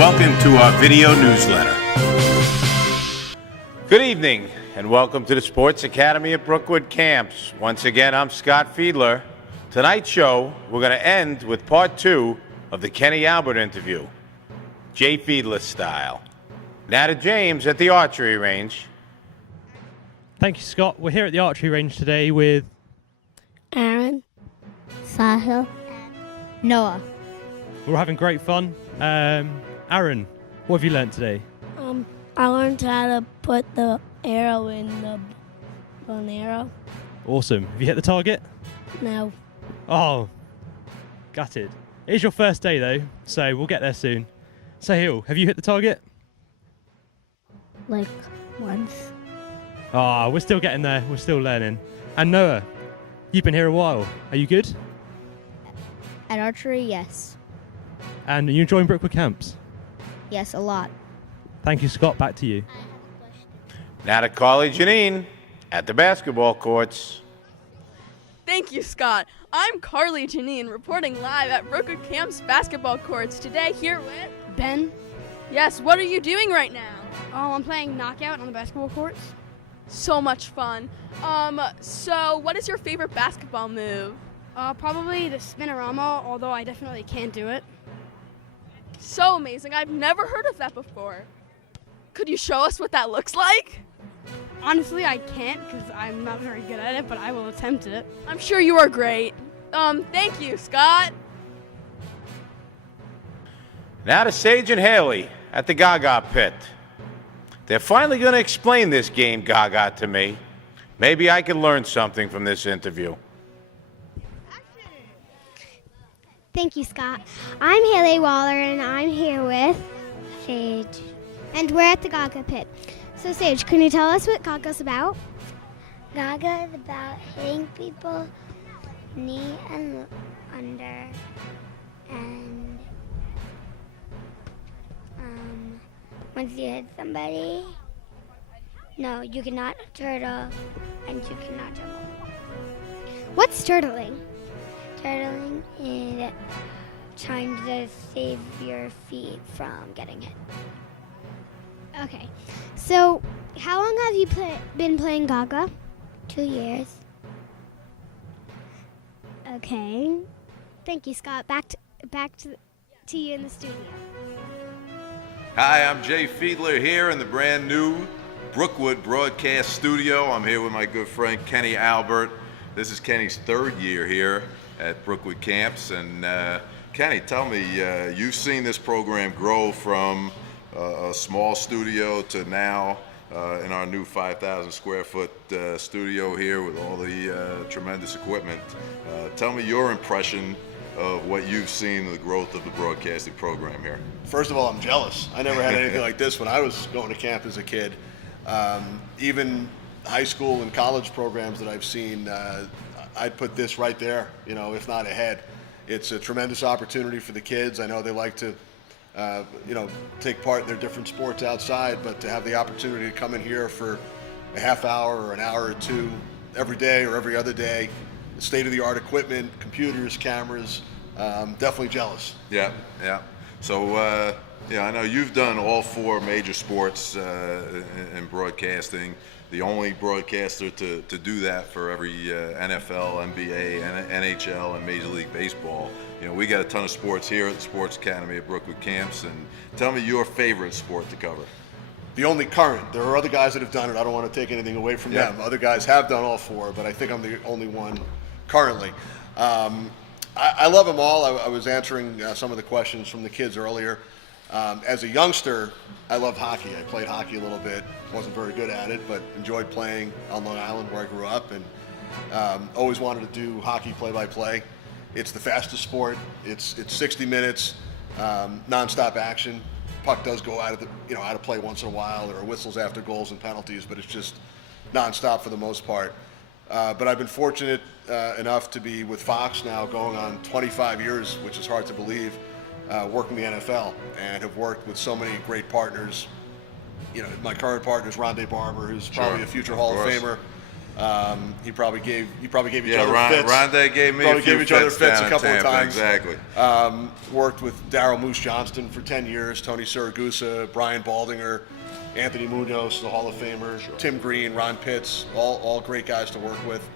welcome to our video newsletter. Good evening, and welcome to the Sports Academy at Brookwood Camps. Once again, I'm Scott Fiedler. Tonight's show, we're going to end with part 2 of the Kenny Albert interview, Jay Fiedler style. Now to James at the archery range. Thank you, Scott. We're here at the archery range today with Aaron, Sahil, Noah. We're having great fun. Aaron, what have you learnt today? I learned how to put the arrow in the bow and arrow. Awesome. Have you hit the target? No. Oh, gutted. It is your first day though, so we'll get there soon. Sahil, have you hit the target? Like once. We're still getting there. We're still learning. And Noah, you've been here a while. Are you good? At archery, yes. And are you enjoying Brookwood Camps? Yes, a lot. Thank you, Scott. Back to you. Now to Carly Janine at the basketball courts. Thank you, Scott. I'm Carly Janine, reporting live at Brookwood Camps basketball courts today here with Ben. Yes, what are you doing right now? I'm playing knockout on the basketball courts. So much fun. So what is your favorite basketball move? Probably the spinorama, although I definitely can't do it. So amazing. I've never heard of that before. Could you show us what that looks like? Honestly, I can't because I'm not very good at it, but I will attempt it. I'm sure you are great. Thank you, Scott. Now to Sage and Haley at the Gaga pit. They're finally going to explain this game, Gaga, to me. Maybe I can learn something from this interview. Thank you, Scott. I'm Haley Waller, and I'm here with Sage. And we're at the Gaga pit. So, Sage, can you tell us what Gaga's about? Gaga is about hitting people knee and under, and once you hit somebody, no, you cannot turtle, and you cannot jump. What's turtling? Turtling is trying to save your feet from getting hit. Okay. So, how long have you been playing Gaga? 2 years. Okay. Thank you, Scott. Back to you in the studio. Hi, I'm Jay Fiedler here in the brand new Brookwood Broadcast Studio. I'm here with my good friend Kenny Albert. This is Kenny's 3rd year here at Brookwood Camps. And Kenny, tell me, you've seen this program grow from a small studio to now in our new 5,000 square foot studio here with all the tremendous equipment. Tell me your impression of what you've seen of the growth of the broadcasting program here. First of all, I'm jealous. I never had anything like this when I was going to camp as a kid. Even high school and college programs that I've seen, I'd put this right there, if not ahead. It's a tremendous opportunity for the kids. I know they like to, take part in their different sports outside, but to have the opportunity to come in here for a half hour or an hour or two every day or every other day, state-of-the-art equipment, computers, cameras, definitely jealous. Yeah. So, I know you've done all 4 major sports in broadcasting. The only broadcaster to do that for every NFL, NBA, NHL, and Major League Baseball. We got a ton of sports here at the Sports Academy at Brookwood Camps. And tell me your favorite sport to cover. The only current. There are other guys that have done it. I don't want to take anything away from them. Other guys have done all 4, but I think I'm the only one currently. I love them all. I was answering some of the questions from the kids earlier. As a youngster, I loved hockey. I played hockey a little bit. Wasn't very good at it, but enjoyed playing on Long Island where I grew up, and always wanted to do hockey play-by-play. It's the fastest sport. It's 60 minutes, nonstop action. Puck does go out of play once in a while. There are whistles after goals and penalties, but it's just nonstop for the most part. But I've been fortunate enough to be with Fox now going on 25 years, which is hard to believe, working the NFL, and have worked with so many great partners. My current partner is Rondé Barber, who's probably a future Hall of Famer. He probably gave each Yeah, other fits. Rondé gave me Probably a few gave each other fits down a couple in of Tampa, times. Exactly. Worked with Daryl Moose Johnston for 10 years, Tony Siragusa, Brian Baldinger, Anthony Munoz, the Hall of Famer, Tim Green, Ron Pitts, all great guys to work with.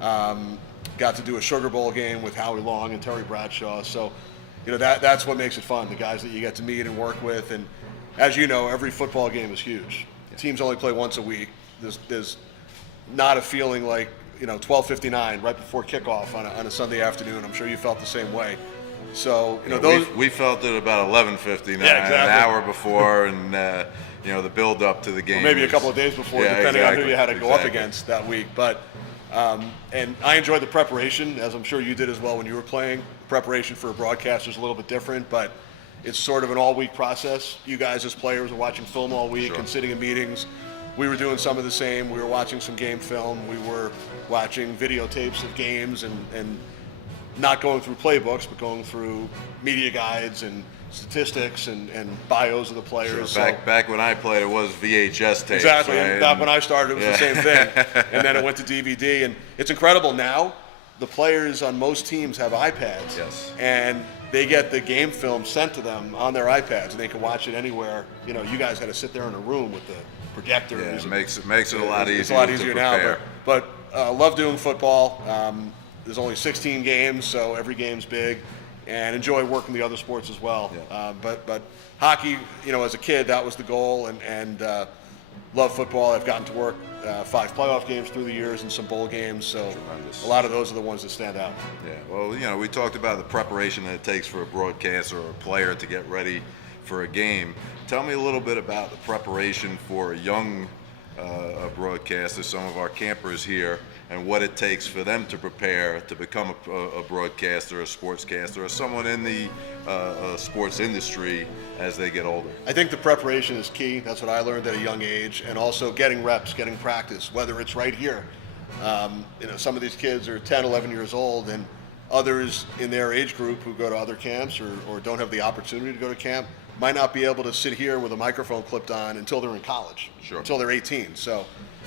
Got to do a Sugar Bowl game with Howie Long and Terry Bradshaw. So, that's what makes it fun, the guys that you get to meet and work with. And as you know, every football game is huge. Teams only play once a week. There's not a feeling like 12:59 right before kickoff on a Sunday afternoon. I'm sure you felt the same way. So we felt it about 11:59, Yeah, exactly. an hour before, and the build up to the game. maybe a couple of days before, Yeah, depending on who exactly, you had to go up exactly. against that week. But and I enjoyed the preparation, as I'm sure you did as well when you were playing. Preparation for a broadcaster is a little bit different, but it's sort of an all-week process. You guys as players are watching film all week Sure. and sitting in meetings. We were doing some of the same. We were watching some game film. We were watching videotapes of games and not going through playbooks, but going through media guides and statistics and bios of the players. Sure. Back when I played, it was VHS tapes. Exactly. Right? And back when I started, it was the same thing. And then it went to DVD. And it's incredible now. The players on most teams have iPads. Yes. And they get the game film sent to them on their iPads, and they can watch it anywhere. You guys had to sit there in a room with the projector. Yeah, it makes it a lot easier. It's a lot to easier prepare. now. But love doing football. There's only 16 games, so every game's big, and enjoy working the other sports as well. Yeah. But hockey, as a kid, that was the goal, and love football. I've gotten to work 5 playoff games through the years and some bowl games, so Tremendous. a lot of those are the ones that stand out. Yeah, well, we talked about the preparation that it takes for a broadcaster or a player to get ready for a game. Tell me a little bit about the preparation for a young broadcaster, some of our campers here, and what it takes for them to prepare to become a broadcaster, a sportscaster, or someone in the sports industry as they get older. I think the preparation is key. That's what I learned at a young age, and also getting reps, getting practice, whether it's right here. Some of these kids are 10, 11 years old, and others in their age group who go to other camps or don't have the opportunity to go to camp might not be able to sit here with a microphone clipped on until they're in college, Sure. until they're 18. So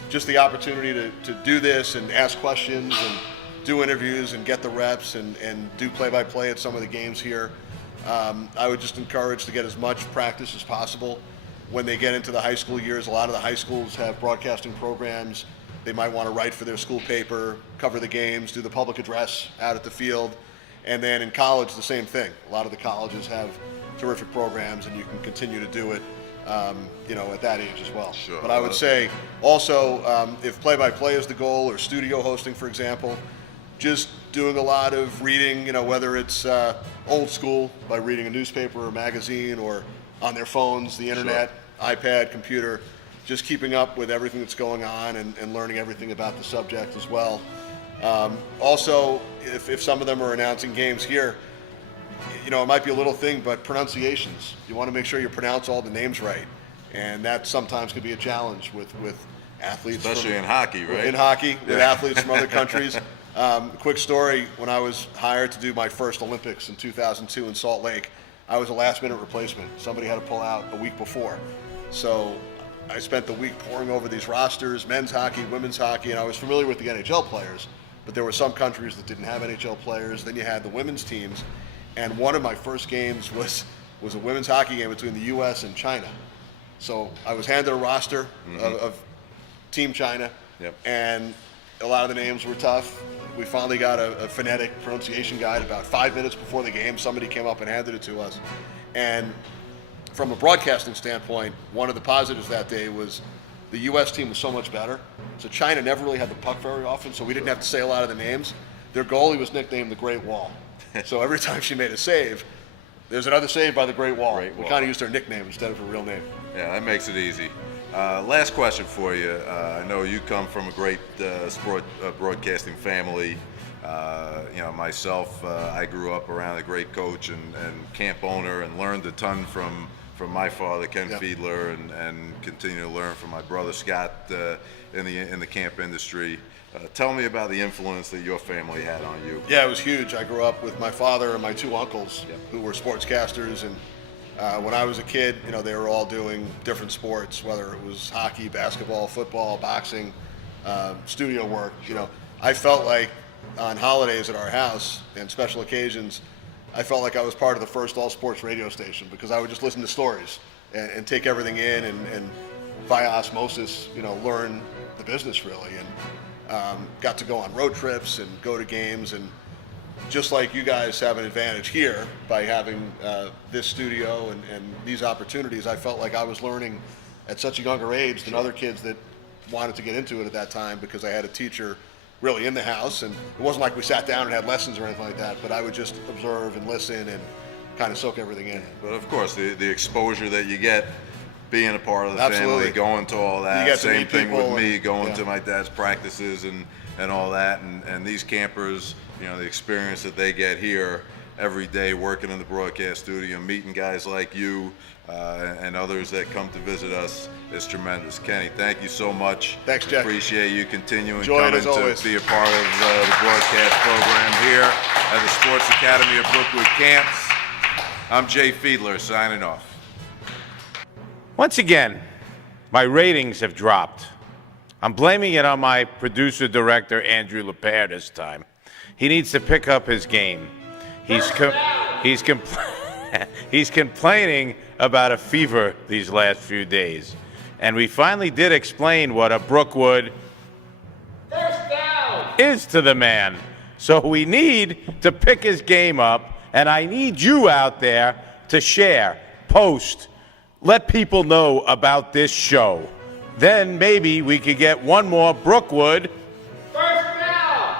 just the opportunity to do this and ask questions and do interviews and get the reps and do play-by-play at some of the games here. I would just encourage to get as much practice as possible. When they get into the high school years, a lot of the high schools have broadcasting programs. They might want to write for their school paper, cover the games, do the public address out at the field. And then in college, the same thing. A lot of the colleges have terrific programs, and you can continue to do it, at that age as well. Sure. But I would say also, if play-by-play is the goal, or studio hosting, for example, just doing a lot of reading, whether it's old school by reading a newspaper or magazine, or on their phones, the internet, iPad, computer, just keeping up with everything that's going on and learning everything about the subject as well. Also, if some of them are announcing games here, it might be a little thing, but pronunciations. You want to make sure you pronounce all the names right. And that sometimes could be a challenge with athletes. Especially in hockey, right? In hockey, with athletes from other countries. Quick story, when I was hired to do my first Olympics in 2002 in Salt Lake, I was a last-minute replacement. Somebody had to pull out a week before. So I spent the week poring over these rosters, men's hockey, women's hockey, and I was familiar with the NHL players, but there were some countries that didn't have NHL players. Then you had the women's teams, and one of my first games was a women's hockey game between the U.S. and China. So I was handed a roster of Team China, and a lot of the names were tough. We finally got a phonetic pronunciation guide about 5 minutes before the game. Somebody came up and handed it to us. And from a broadcasting standpoint, one of the positives that day was the U.S. team was so much better. So China never really had the puck very often, so we didn't have to say a lot of the names. Their goalie was nicknamed the Great Wall. So every time she made a save, there's another save by the Great Wall. We kind of used her nickname instead of her real name. Yeah, that makes it easy. Last question for you. I know you come from a great broadcasting family. Myself, I grew up around a great coach and camp owner, and learned a ton from my father, Ken Fiedler, and continue to learn from my brother Scott in the camp industry. Tell me about the influence that your family had on you. Yeah, it was huge. I grew up with my father and my two uncles who were sportscasters, and when I was a kid, they were all doing different sports, whether it was hockey, basketball, football, boxing, studio work. I felt like on holidays at our house and special occasions, I felt like I was part of the first all sports radio station because I would just listen to stories and take everything in and via osmosis, learn the business really, and got to go on road trips and go to games, and just like you guys have an advantage here by having this studio and these opportunities, I felt like I was learning at such a younger age than other kids that wanted to get into it at that time because I had a teacher really in the house, and it wasn't like we sat down and had lessons or anything like that, but I would just observe and listen and kind of soak everything in. But of course, the exposure that you get being a part of the Absolutely. family, going to all You that, get to same meet thing with people me, and- going yeah. to my dad's practices and all that, and these campers, the experience that they get here every day working in the broadcast studio, meeting guys like you and others that come to visit us is tremendous. Kenny, thank you so much. Thanks, Jack. Appreciate you continuing Enjoy it coming as always. to be a part of the broadcast program here at the Sports Academy of Brookwood Camps. I'm Jay Fiedler signing off. Once again, my ratings have dropped. I'm blaming it on my producer-director, Andrew Lepere, this time. He needs to pick up his game. He's complaining about a fever these last few days. And we finally did explain what a Brookwood is to the man. So we need to pick his game up, and I need you out there to share, post, let people know about this show. Then maybe we could get one more Brookwood. First down!